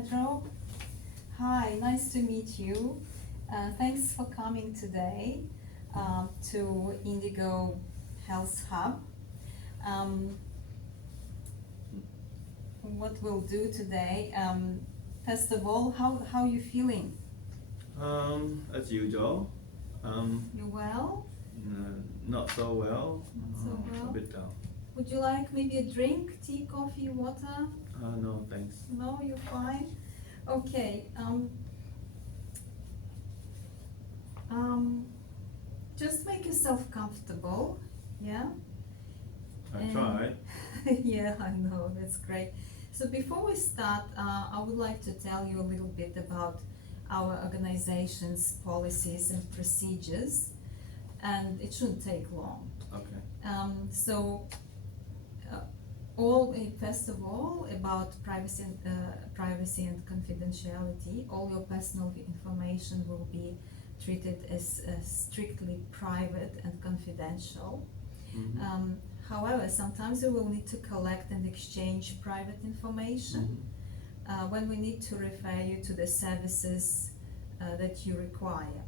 Pedro. Hi, nice to meet you. Thanks for coming today to Indigo Health Hub. Um, what we'll do today, first of all, how are you feeling? As usual. You well? Not so well. Not so A well? bit down. Would you like maybe a drink, tea, coffee, water? No, thanks. No, you're fine? Okay. Just make yourself comfortable, yeah? I tried. Yeah, I know, that's great. So before we start, I would like to tell you a little bit about our organization's policies and procedures, and it shouldn't take long. Okay. So, first of all, about privacy and confidentiality, all your personal information will be treated as strictly private and confidential. Mm-hmm. However, sometimes we will need to collect and exchange private information when we need to refer you to the services that you require.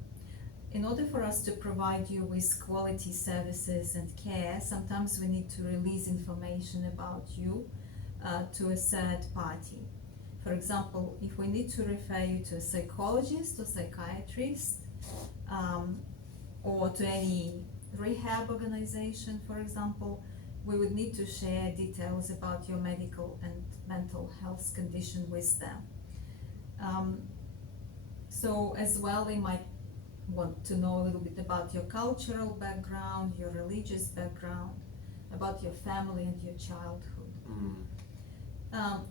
In order for us to provide you with quality services and care, sometimes we need to release information about you to a third party. For example, if we need to refer you to a psychologist or psychiatrist, or to any rehab organization, for example, we would need to share details about your medical and mental health condition with them. So as well, they might want to know a little bit about your cultural background, your religious background, about your family and your childhood.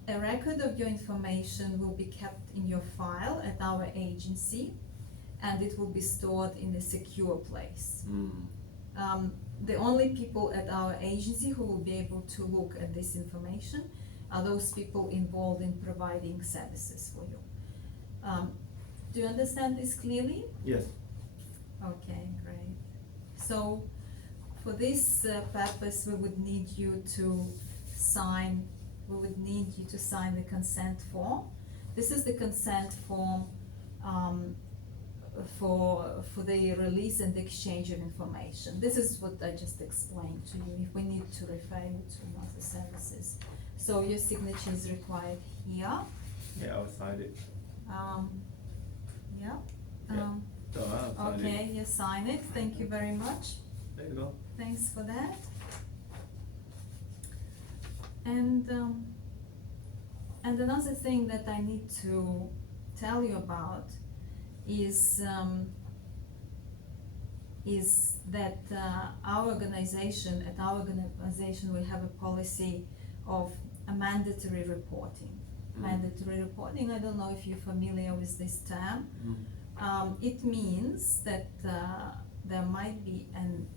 A record of your information will be kept in your file at our agency, and it will be stored in a secure place. The only people at our agency who will be able to look at this information are those people involved in providing services for you. Do you understand this clearly? Yes. Okay, great. So for this purpose, we would need you to sign the consent form. This is the consent form for the release and exchange of information. This is what I just explained to you, if we need to refer you to other services. So your signature is required here. Yeah, I'll sign it. Yeah. Yeah. So I'll sign Okay, it. you sign it. Thank you very much. There you go. Thanks for that. And another thing that I need to tell you about is that our organization, we have a policy of a mandatory reporting. Mandatory reporting, I don't know if you're familiar with this term. It means that there might be an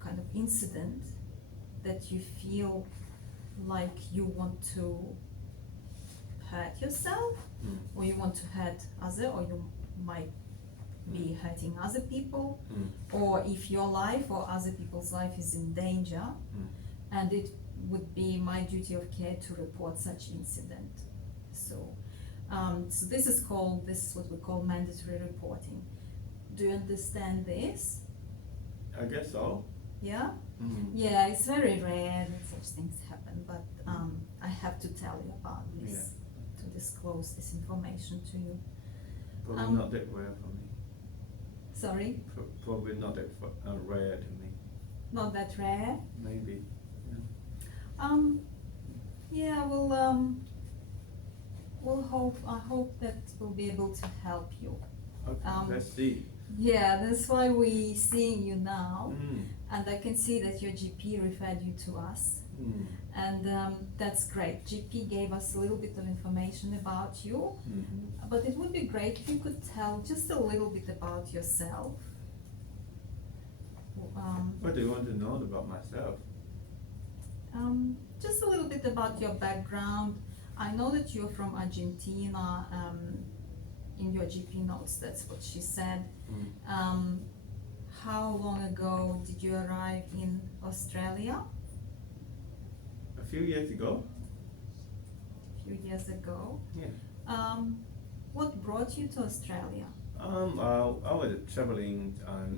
kind of incident that you feel like you want to hurt yourself, or you want to hurt or you might be hurting other people, or if your life or other people's life is in danger, and it would be my duty of care to report such incident. So this is what we call mandatory reporting. Do you understand this? I guess so. Yeah? Mm-hmm. Yeah, it's very rare that such things happen, but I have to tell you about this, to disclose this information to you. Probably not that rare for me. Sorry? Probably not that rare to me. Not that rare? Maybe. Yeah, I hope that we'll be able to help you. Okay, let's see. Yeah, that's why we're seeing you now, and I can see that your GP referred you to us, and that's great. GP gave us a little bit of information about you, but it would be great if you could tell just a little bit about yourself. What do you want to know about myself? Just a little bit about your background. I know that you're from Argentina. In your GP notes, that's what she said. How long ago did you arrive in Australia? A few years ago. A few years ago. Yeah. What brought you to Australia? I was traveling, a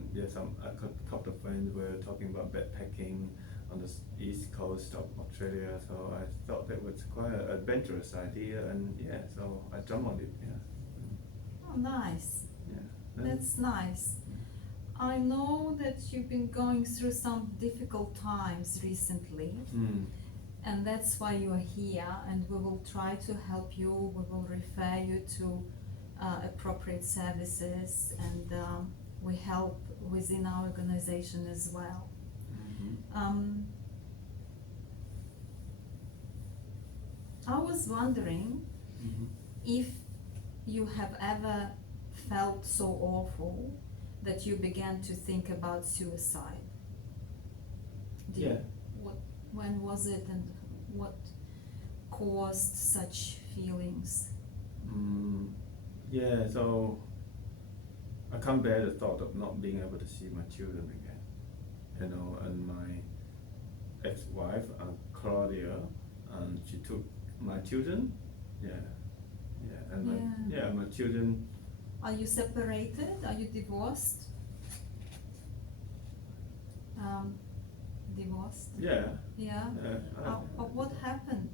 couple of friends were talking about backpacking on the east coast of Australia, so I thought that was quite an adventurous idea, and yeah, so I jumped on it, yeah. Oh, nice. Yeah. That's nice. I know that you've been going through some difficult times recently, and that's why you are here, and we will try to help you. We will refer you to appropriate services, and we help within our organization as well. I was wondering if you have ever felt so awful that you began to think about suicide. Yeah. When was it, and what caused such feelings? Yeah, so I can't bear the thought of not being able to see my children again, you know, and my ex-wife, Claudia, and she took my children, and my children. Are you separated? Are you divorced? Divorced? Yeah. Yeah. What happened?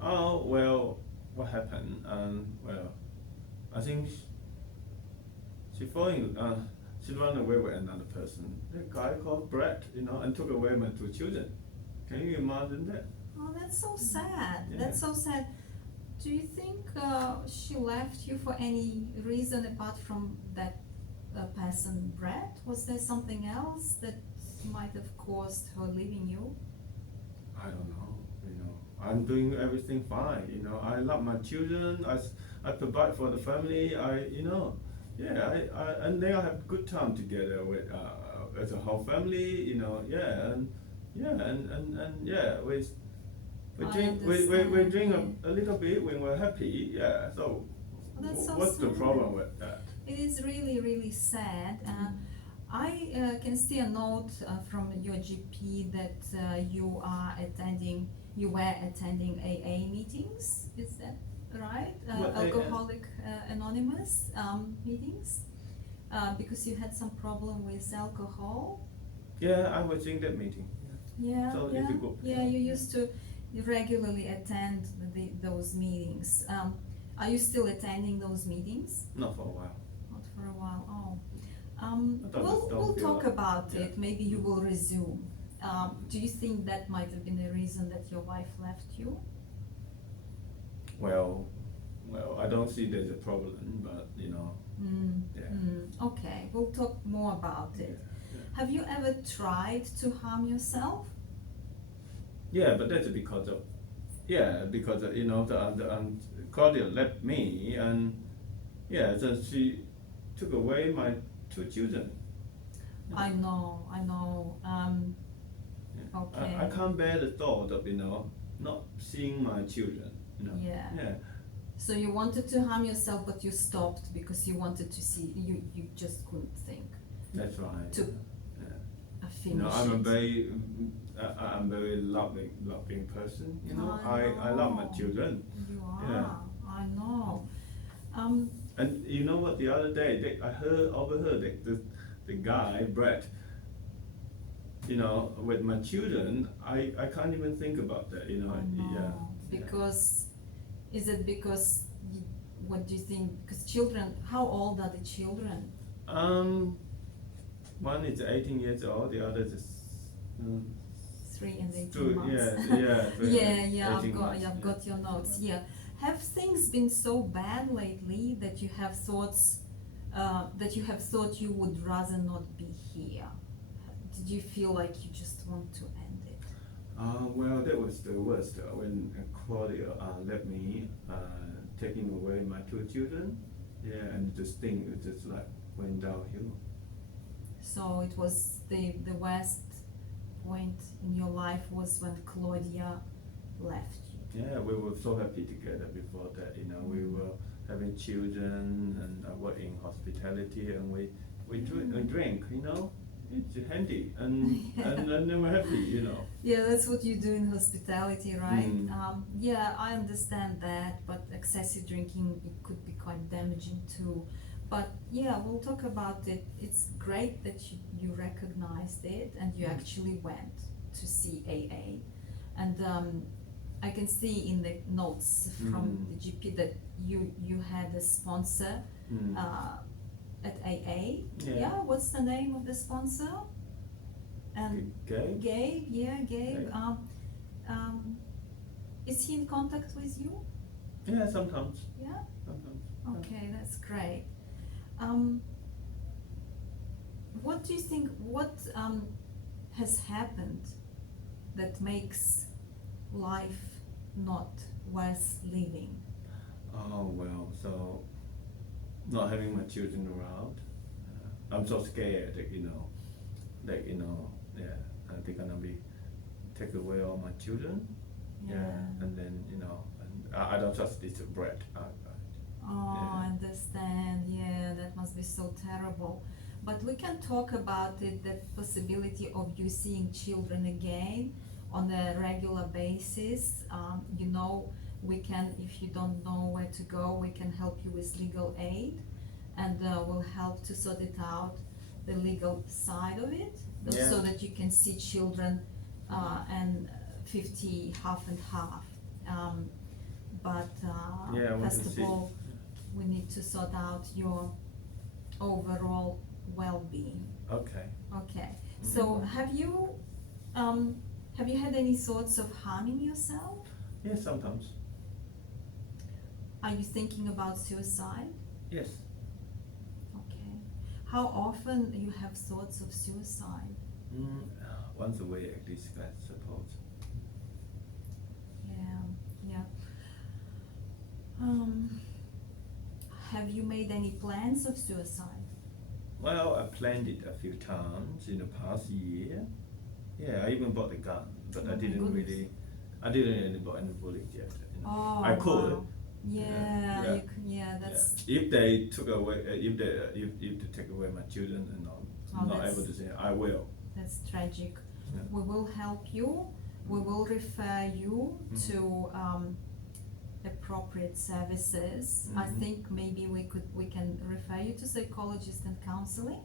Oh, well, what happened? Well, I think she ran away with another person, a guy called Brett, you know, and took away my 2 children. Can you imagine that? Oh, that's so sad. Yeah. That's so sad. Do you think she left you for any reason apart from that person, Brett? Was there something else that might have caused her leaving you? I don't know, you know. I'm doing everything fine, you know. I love my children. I provide for the family. And they have good time together with as a whole family, you know. We drink a little bit when we're happy. Yeah. So, That's so what's the sad. problem with that? It is really, really sad. I can see a note from your GP that you were attending AA meetings. Is that right? What, Alcoholic Anonymous meetings, because you had some problem with alcohol. Yeah, I was in that meeting. Yeah, So yeah, difficult. yeah. You used to regularly attend those meetings. Are you still attending those meetings? Not for a while. Not for a while. Oh. I thought We'll talk like- about yeah. it. Maybe you will resume. Do you think that might have been the reason that your wife left you? Well, I don't see there's a problem, but you know. Okay, we'll talk more about it. Yeah. Have you ever tried to harm yourself? Yeah, but that's because of you know Claudia left me, and so she took away my 2 children. I know. Yeah. Okay. I can't bear the thought of not seeing my children. You know. Yeah. So you wanted to harm yourself, but you stopped because you wanted to see. You just couldn't think. That's right. To Yeah. finish. You know, I'm very loving person. You know, I love my children. You are. Yeah. I know. And you know what? The other day, I overheard the guy Brett. You know, with my children, I can't even think about that. You know, I know. yeah. Because, is it because? What do you think? Because children, how old are the children? One is 18 years old. The other is 3 and 18 2. months. Yeah. yeah. 18 months, I've got your notes. Yeah. Have things been so bad lately that you have thoughts, that you would rather not be here? Did you feel like you just want to end it? Well, that was the worst when Claudia left me, taking away my 2 children. Yeah, and this thing just like went downhill. So it was the worst point in your life was when Claudia left you. Yeah, we were so happy together before that. You know, we were having children, and I worked in hospitality, and we drink. You know. it's handy and and then we're happy, you know. Yeah, that's what you do in hospitality, right? Mm. Yeah, I understand that, but excessive drinking, it could be quite damaging too. But yeah, we'll talk about it. It's great that you recognized it and you actually went to see AA. And I can see in the notes from the GP that you had a sponsor Mm. at AA. Yeah. What's the name of the sponsor? And Gabe? Gabe, yeah, Gabe. Gabe. Is he in contact with you? Yeah, sometimes. Yeah? Sometimes. Okay, that's great. What do you think, what has happened that makes life not worth living? Oh well, so not having my children around. I'm so scared that yeah, they're gonna be take away all my children. And then and I don't trust this bread. Oh, Yeah. I understand. Yeah, that must be so terrible. But we can talk about it, the possibility of you seeing children again on a regular basis. We can, if you don't know where to go, we can help you with legal aid, and we'll help to sort it out, the legal side of it, Yeah. so that you can see children and 50 half and half. But Yeah, I want first to of see. all, we need to sort out your overall well-being. Okay. Okay. So have you had any thoughts of harming yourself? Yeah, sometimes. Are you thinking about suicide? Yes. Okay. How often you have thoughts of suicide? Once a week at least, I suppose. Yeah. Have you made any plans of suicide? Well, I planned it a few times in the past year. Yeah, I even bought a gun, but Oh I my didn't goodness. really. I didn't really buy any bullets yet. Oh, I could. wow. Yeah, that's If they took away, if they take away my children and I'm not that's- able to say, I will. that's tragic. Yeah. We will help you. We will refer you to appropriate services. I think maybe we can refer you to psychologists and counseling.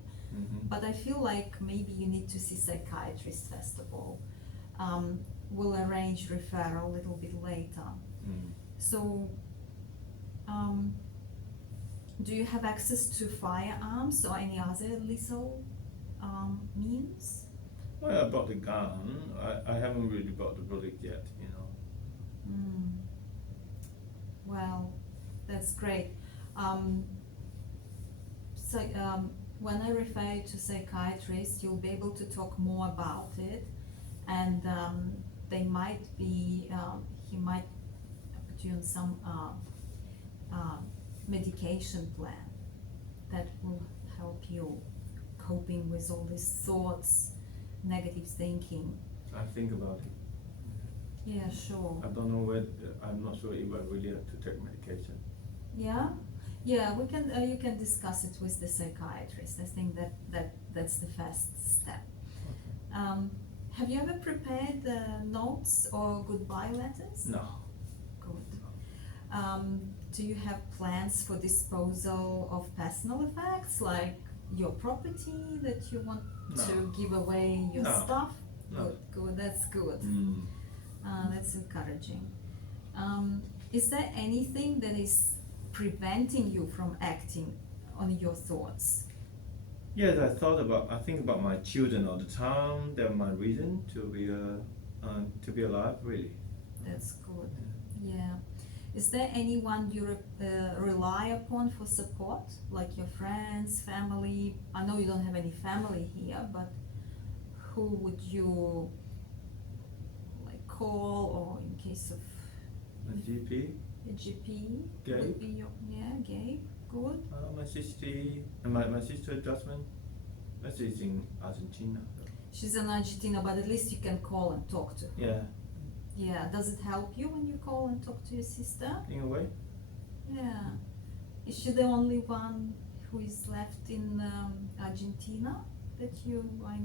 But I feel like maybe you need to see psychiatrist first of all. We'll arrange referral a little bit later. So, do you have access to firearms or any other lethal means? Well, I bought the gun. I haven't really bought the bullet yet. Well, that's great. When I refer you to psychiatrists, you'll be able to talk more about it, and they might be, he might put you on some medication plan that will help you coping with all these thoughts, negative thinking. I think about it. Yeah, sure. I don't know I'm not sure if I really have to take medication. Yeah, we can. You can discuss it with the psychiatrist. I think that's the first step. Have you ever prepared notes or goodbye letters? No. Good. Do you have plans for disposal of personal effects, like your property that you want to give away your No. stuff? No. Good. That's good. That's encouraging. Is there anything that is preventing you from acting on your thoughts? Yes, I think about my children all the time. They're my reason to be alive, really. That's good. Yeah. Is there anyone you rely upon for support, like your friends, family? I know you don't have any family here, but who would you call, or in case of My GP, a GP? Gabe. Would be Gabe. Good. my sister, my sister Jasmine. She's in Argentina. She's in Argentina, but at least you can call and talk to her. Yeah, Yeah. Does it help you when you call and talk to your sister? in a way. Yeah. Is she the only one who is left in Argentina? that you are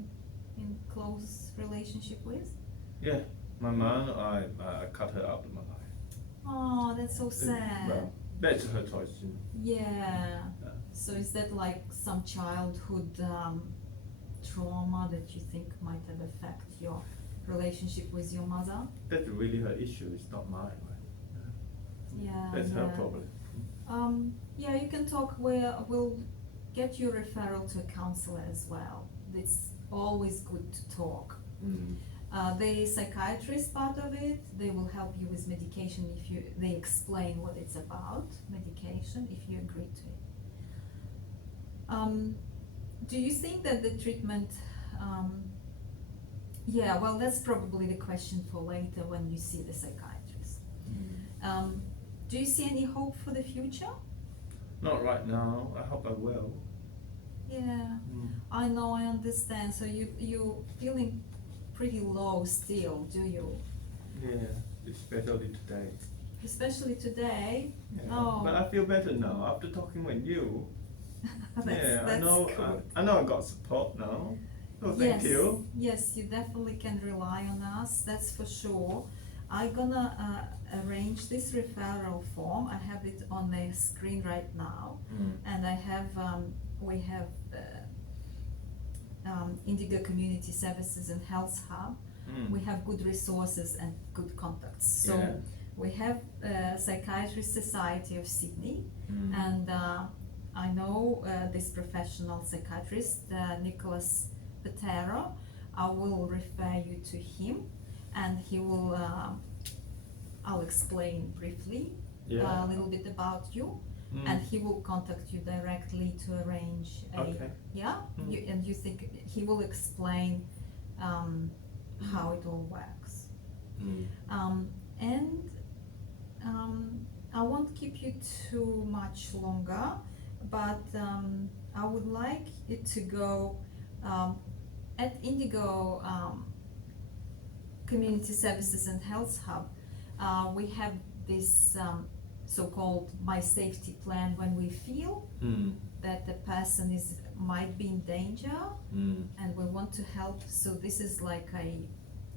in close relationship with? Yeah, my mom, I cut her out of my life. Oh, that's so sad. Well, that's her choice, you know. Yeah. Yeah. So is that like some childhood trauma that you think might have affected your relationship with your mother? That's really her issue, it's not mine, right? Yeah. That's her yeah. problem. Yeah, you can talk. We'll get you referral to a counselor as well. It's always good to talk. Mm. The psychiatrist part of it, they will help you with medication if they explain what it's about, medication, if you agree to it. Do you think that the treatment, yeah, well, that's probably the question for later when you see the psychiatrist. Do you see any hope for the future? Not right now, I hope I will. Yeah, I know, I understand. So you feeling pretty low still, do you? Yeah, especially today. Especially today. Yeah. Oh. But I feel better now after talking with you. That's I know. good. I know I got support now. So Yes, thank you. yes, you definitely can rely on us, that's for sure. I'm gonna arrange this referral form. I have it on the screen right now, and I have we have Indigo Community Services and Health Hub. We have good resources and good contacts. So Yeah. we have Psychiatrist Society of Sydney, and I know this professional psychiatrist, Nicholas Patero. I will refer you to him, and he will. I'll explain briefly Yeah. a little bit about you, and he will contact you directly to arrange a. Okay. Yeah, and you think he will explain how it all works. And I won't keep you too much longer, but I would like it to go at Indigo Community Services and Health Hub. We have this so-called My Safety Plan when we feel that the person might be in danger and we want to help. So this is like a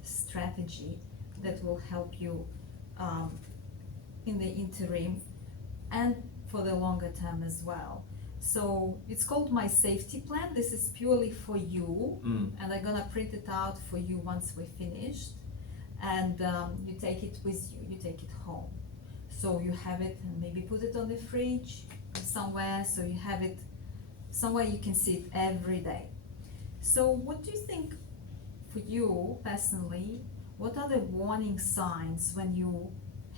strategy that will help you in the interim and for the longer term as well. So it's called My Safety Plan. This is purely for you, and I'm gonna print it out for you once we're finished. And you take it with you, you take it home. So you have it, and maybe put it on the fridge somewhere, so you have it somewhere you can see it every day. So what do you think, for you personally, what are the warning signs when you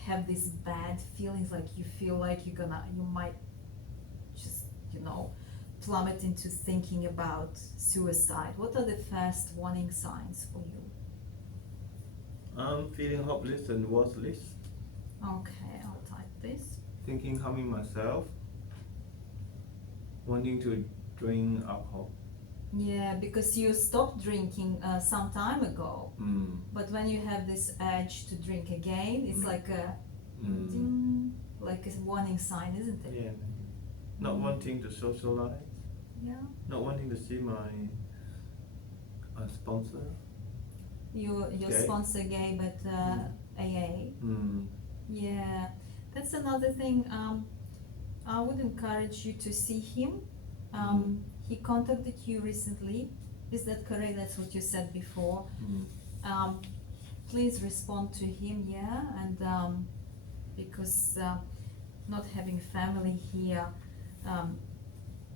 have these bad feelings, like you feel like you might just, plummet into thinking about suicide? What are the first warning signs for you? I'm feeling hopeless and worthless. Okay, I'll type this. Thinking harming myself. Wanting to drink alcohol. Yeah, because you stopped drinking some time ago, but when you have this urge to drink again, it's like a ding, like a warning sign, isn't it? Yeah. Not wanting to socialize. Yeah. Not wanting to see my sponsor. Your Okay. sponsor gave at AA. Yeah, that's another thing. I would encourage you to see him. He contacted you recently. Is that correct? That's what you said before. Please respond to him, yeah, and because not having family here,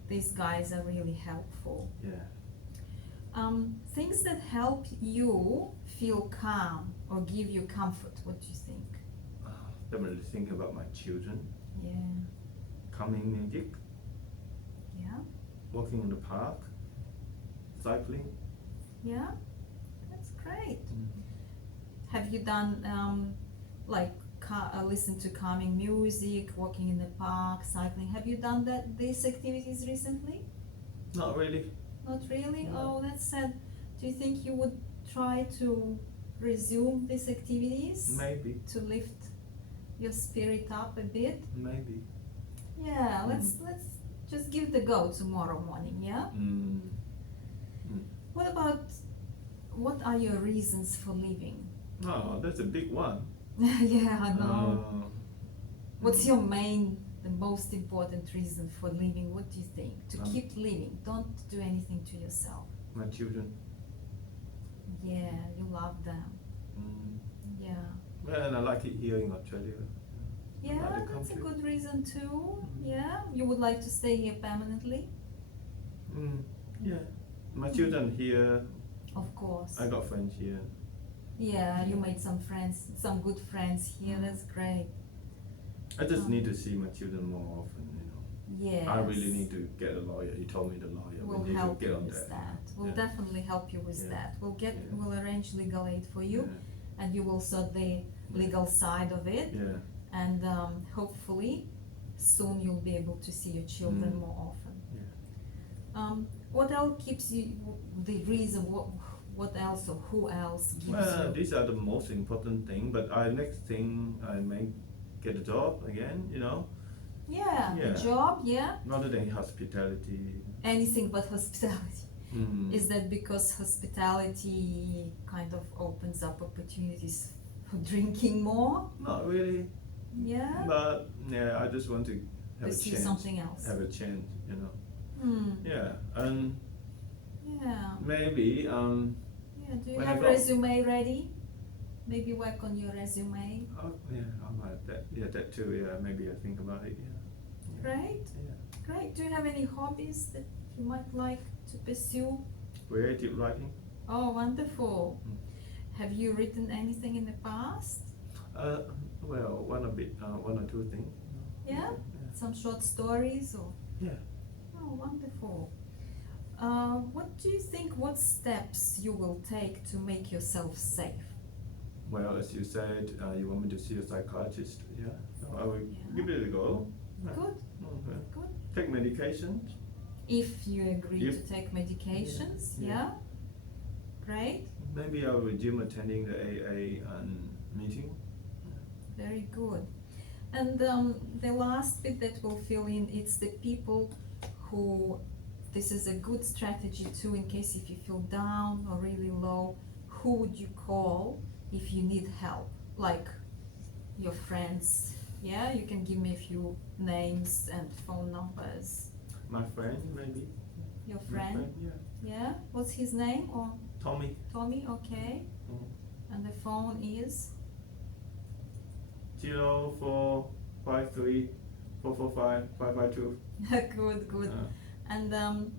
these guys are really helpful. Yeah. Things that help you feel calm or give you comfort, what do you think? Definitely think about my children. Yeah. Calming music. Yeah. Walking in the park. Cycling. Yeah, that's great. Have you done listen to calming music, walking in the park, cycling? Have you done these activities recently? Not really. Not really? No. Oh, that's sad. Do you think you would try to resume these activities? Maybe. To lift your spirit up a bit? Maybe. Yeah, let's just give it a go tomorrow morning, yeah? What about, what are your reasons for leaving? Oh, that's a big one. Yeah, I know. What's mm, your main, the most important reason for leaving? What do you think? To Um, keep living, don't do anything to yourself. my children. Yeah, you love them. Mm. Yeah. Well, and I like it here in Australia. I Yeah, like the that's a country. good reason too. Mm. Yeah, you would like to stay here permanently? Mm. Yeah, my children here. Of course. I got friends here. Yeah, you made some friends, some good friends here. That's great. I just need to see my children more often. Yes. I really need to get a lawyer. He told me the lawyer. We'll we need help to get you on with that. that. We'll Yeah. definitely help you with Yeah. that. Yeah. We'll arrange legal aid for you, Yeah. and you will sort the legal side of it. Yeah. And hopefully, soon you'll be able to see your children Mm. more often. Yeah. What else keeps you? The reason? What else or who else gives Well, you? these are the most important thing. But next thing I may get a job again. Yeah, Yeah. a job. Yeah, Rather than hospitality. anything but hospitality. Mm. Is that because hospitality kind of opens up opportunities for drinking more? Not really. Yeah. But yeah, I just want to have a Pursue chance. something else. Have a chance. Hmm. Yeah. And Yeah. maybe Yeah. Do you when I have got- resume ready? Maybe work on your resume. Oh yeah, I might that. Yeah, that too. Yeah, maybe I think about it. Yeah. Great. Yeah. Great. Do you have any hobbies that you might like to pursue? Creative writing. Oh, wonderful. Mm. Have you written anything in the past? Well, one or two things. Yeah? Some short stories or? Yeah. Oh, wonderful. What do you think, what steps you will take to make yourself safe? Well, as you said, you want me to see a psychiatrist. Yeah. So I will Yeah. give it a go. Good, Okay. good. Take medications. If you agree If- to take medications, Yeah. yeah? Great, Maybe I will resume attending the AA meeting. very good. And the last bit that we'll fill in, it's the people who, this is a good strategy too, in case if you feel down or really low, who would you call if you need help? Like your friends, yeah? You can give me a few names and phone numbers. My friend, maybe. Your My friend, yeah. yeah? What's his name? Or Tommy. Tommy, okay. Mm. And the phone is? 0453 445 552. Good, good. And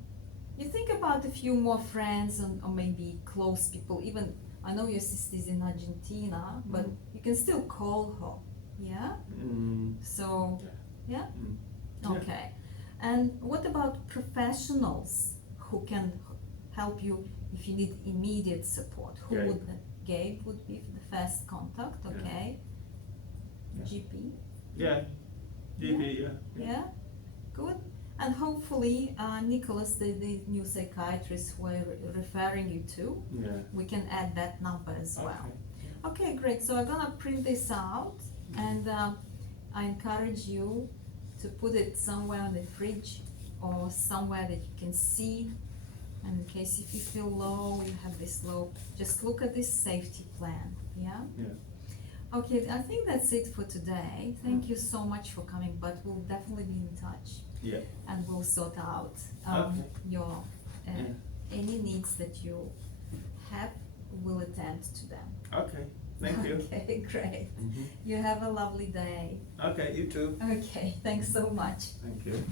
you think about a few more friends or maybe close people. Even I know your sister's in Argentina, but you can still call her. Yeah. So yeah. Yeah. Okay. And what about professionals who can help you if you need immediate support? Who Gabe. would? Gabe would be the first contact. Yeah. Okay. Yeah. GP. Yeah. GP, yeah. Yeah, good. And hopefully, Nicholas, the new psychiatrist we're referring you to, Yeah. we can add that number as well. Okay. Okay, great. So I'm gonna print this out, and I encourage you to put it somewhere on the fridge or somewhere that you can see. And in case if you feel low, you have this low, just look at this safety plan. Yeah. Yeah. Okay, I think that's it for today. Thank you so much for coming, but we'll definitely be in touch. Yeah. And we'll sort out Okay. your Yeah. any needs that you have. We'll attend to them. Okay. Thank you. Okay, great. Mhm. You have a lovely day. Okay, you too. Okay, thanks so much. Thank you.